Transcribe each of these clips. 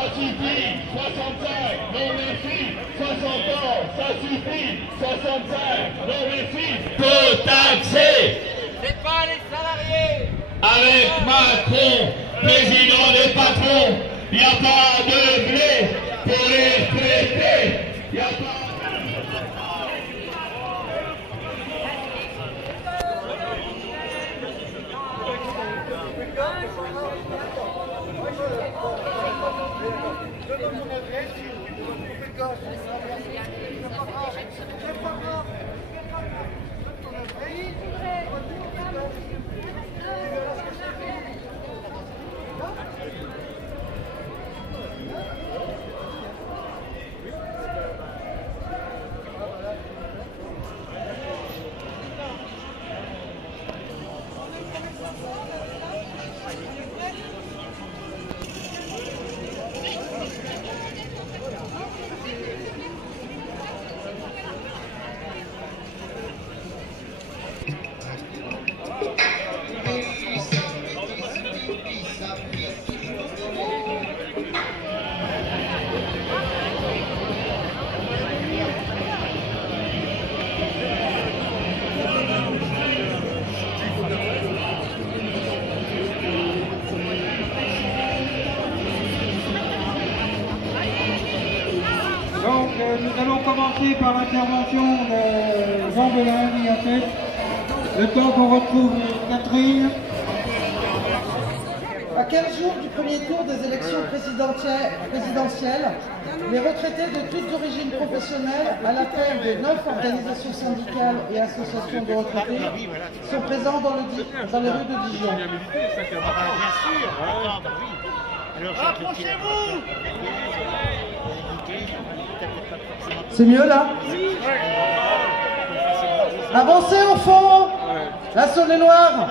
ça suffit, 65, non merci, 60 ans, ça suffit, 65, non merci, peu taxer. C'est pas les salariés. Avec Macron, président des patrons, il n'y a pas de blé pour les retraités, il n'y a pas... Nous allons commencer par l'intervention de Jean Bellin, IAF. Le temps qu'on retrouve Catherine. À 15 jours du premier tour des élections présidentielles, les retraités de toutes origines professionnelles, à la tête de 9 organisations syndicales et associations de retraités, sont présents dans les rues de Dijon. Approchez-vous. C'est mieux là? Avancez au fond. La Saône-et-Loire.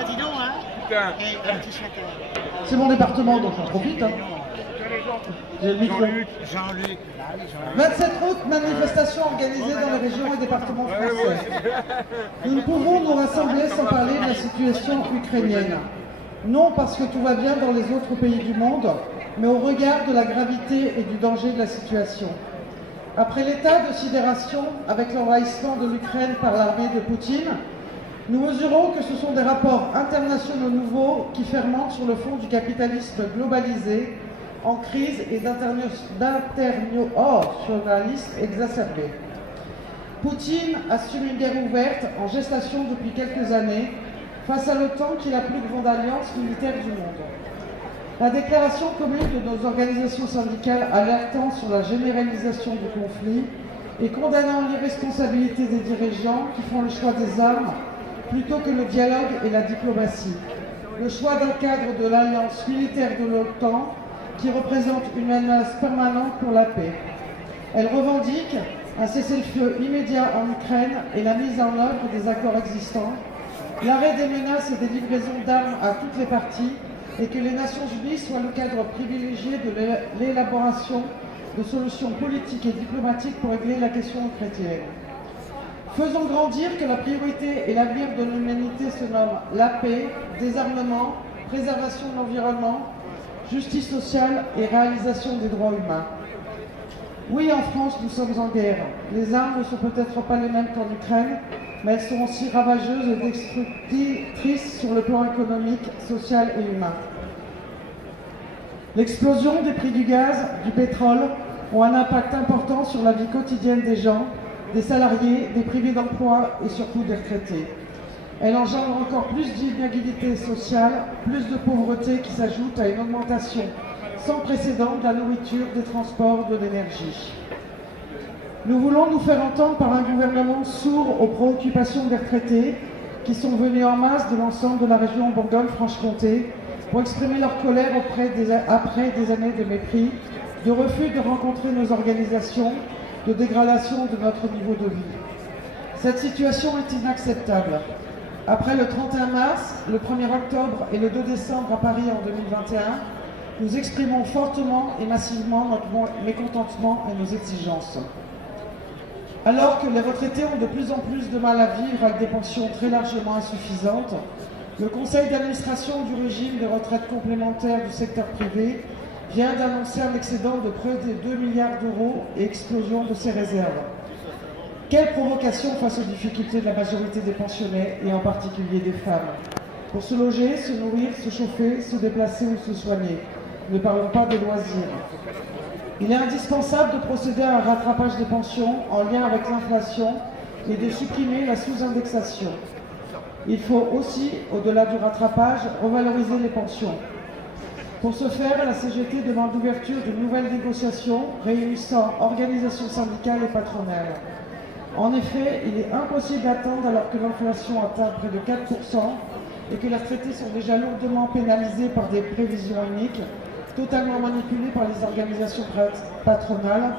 C'est mon département, donc j'en profite. Hein. J'ai le micro. 27 août, manifestation organisée dans les régions et départements français. Nous ne pouvons nous rassembler sans parler de la situation ukrainienne. Non parce que tout va bien dans les autres pays du monde, mais au regard de la gravité et du danger de la situation. Après l'état de sidération avec l'envahissement de l'Ukraine par l'armée de Poutine, nous mesurons que ce sont des rapports internationaux nouveaux qui fermentent sur le fond du capitalisme globalisé, en crise et d'internationalisme exacerbé. Poutine assume une guerre ouverte en gestation depuis quelques années face à l'OTAN qui est la plus grande alliance militaire du monde. La déclaration commune de nos organisations syndicales alertant sur la généralisation du conflit et condamnant l'irresponsabilité des dirigeants qui font le choix des armes plutôt que le dialogue et la diplomatie. Le choix d'un cadre de l'alliance militaire de l'OTAN qui représente une menace permanente pour la paix. Elle revendique un cessez-le-feu immédiat en Ukraine et la mise en œuvre des accords existants, l'arrêt des menaces et des livraisons d'armes à toutes les parties et que les Nations Unies soient le cadre privilégié de l'élaboration de solutions politiques et diplomatiques pour régler la question ukrainienne. Faisons grandir que la priorité et l'avenir de l'humanité se nomment la paix, désarmement, préservation de l'environnement, justice sociale et réalisation des droits humains. Oui, en France, nous sommes en guerre. Les armes ne sont peut-être pas les mêmes qu'en Ukraine, mais elles sont aussi ravageuses et destructrices sur le plan économique, social et humain. L'explosion des prix du gaz, du pétrole, ont un impact important sur la vie quotidienne des gens, des salariés, des privés d'emploi et surtout des retraités. Elle engendre encore plus d'inégalités sociales, plus de pauvreté qui s'ajoute à une augmentation sans précédent de la nourriture, des transports, de l'énergie. Nous voulons nous faire entendre par un gouvernement sourd aux préoccupations des retraités qui sont venus en masse de l'ensemble de la région Bourgogne-Franche-Comté pour exprimer leur colère après des années de mépris, de refus de rencontrer nos organisations, de dégradation de notre niveau de vie. Cette situation est inacceptable. Après le 31 mars, le 1er octobre et le 2 décembre à Paris en 2021, nous exprimons fortement et massivement notre mécontentement et nos exigences. Alors que les retraités ont de plus en plus de mal à vivre avec des pensions très largement insuffisantes, le conseil d'administration du régime de retraite complémentaire du secteur privé vient d'annoncer un excédent de près de 2 milliards d'euros et explosion de ses réserves. Quelle provocation face aux difficultés de la majorité des pensionnés et en particulier des femmes. Pour se loger, se nourrir, se chauffer, se déplacer ou se soigner. Ne parlons pas des loisirs. Il est indispensable de procéder à un rattrapage des pensions en lien avec l'inflation et de supprimer la sous-indexation. Il faut aussi, au-delà du rattrapage, revaloriser les pensions. Pour ce faire, la CGT demande l'ouverture de nouvelles négociations réunissant organisations syndicales et patronales. En effet, il est impossible d'attendre alors que l'inflation atteint près de 4% et que les retraités sont déjà lourdement pénalisés par des prévisions uniques, totalement manipulées par les organisations patronales,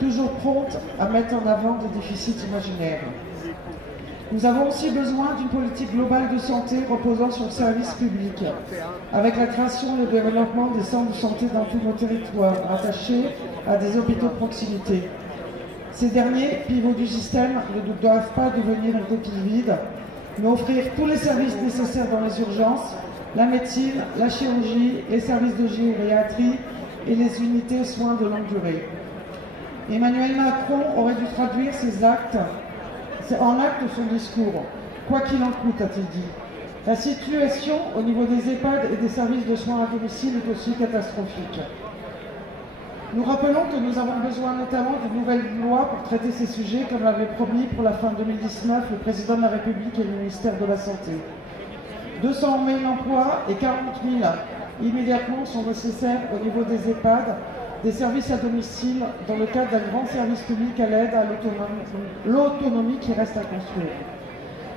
toujours promptes à mettre en avant des déficits imaginaires. Nous avons aussi besoin d'une politique globale de santé reposant sur le service public, avec la création et le développement des centres de santé dans tous nos territoires, rattachés à des hôpitaux de proximité. Ces derniers, pivots du système, ne doivent pas devenir une coquille vide, mais offrir tous les services nécessaires dans les urgences, la médecine, la chirurgie, les services de gériatrie et les unités soins de longue durée. Emmanuel Macron aurait dû traduire ses actes en acte son discours. Quoi qu'il en coûte, a-t-il dit. La situation au niveau des EHPAD et des services de soins à domicile est aussi catastrophique. Nous rappelons que nous avons besoin notamment d'une nouvelle loi pour traiter ces sujets, comme l'avait promis pour la fin 2019 le président de la République et le ministère de la Santé. 200 000 emplois et 40 000 immédiatement sont nécessaires au niveau des EHPAD, des services à domicile dans le cadre d'un grand service public à l'aide à l'autonomie qui reste à construire.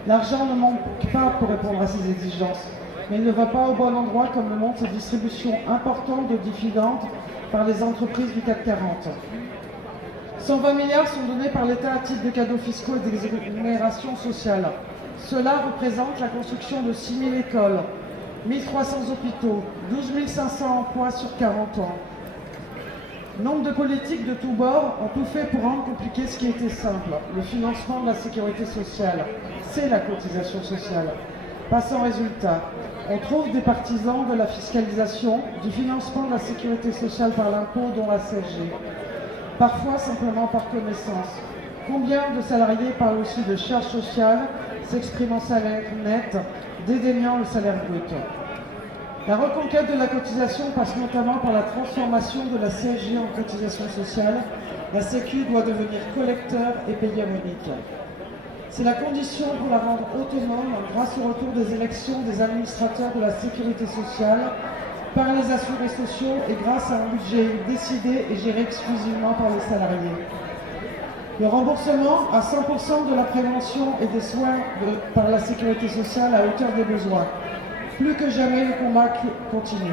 L'argent ne manque pas pour répondre à ces exigences, mais il ne va pas au bon endroit comme le montre cette distribution importante de dividendes par les entreprises du CAC 40. 120 milliards sont donnés par l'État à titre de cadeaux fiscaux et d'exonérations sociales. Cela représente la construction de 6 000 écoles, 1 300 hôpitaux, 12 500 emplois sur 40 ans. Nombre de politiques de tous bords ont tout fait pour rendre compliqué ce qui était simple, le financement de la sécurité sociale. C'est la cotisation sociale. Pas sans résultat. On trouve des partisans de la fiscalisation, du financement de la sécurité sociale par l'impôt, dont la CSG. Parfois simplement par connaissance. Combien de salariés parlent aussi de charges sociales, s'expriment en salaire net, dédaignant le salaire brut. La reconquête de la cotisation passe notamment par la transformation de la CSG en cotisation sociale. La Sécu doit devenir collecteur et payeur unique. C'est la condition pour la rendre autonome grâce au retour des élections des administrateurs de la sécurité sociale par les assurés sociaux et grâce à un budget décidé et géré exclusivement par les salariés. Le remboursement à 100% de la prévention et des soins par la sécurité sociale à hauteur des besoins. Plus que jamais, le combat continue.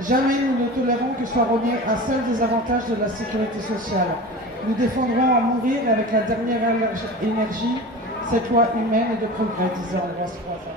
Jamais nous ne tolérons que soit rogné un seul des avantages de la sécurité sociale. Nous défendrons à mourir avec la dernière énergie cette loi humaine et de progrès, disait Ambroise Croizat.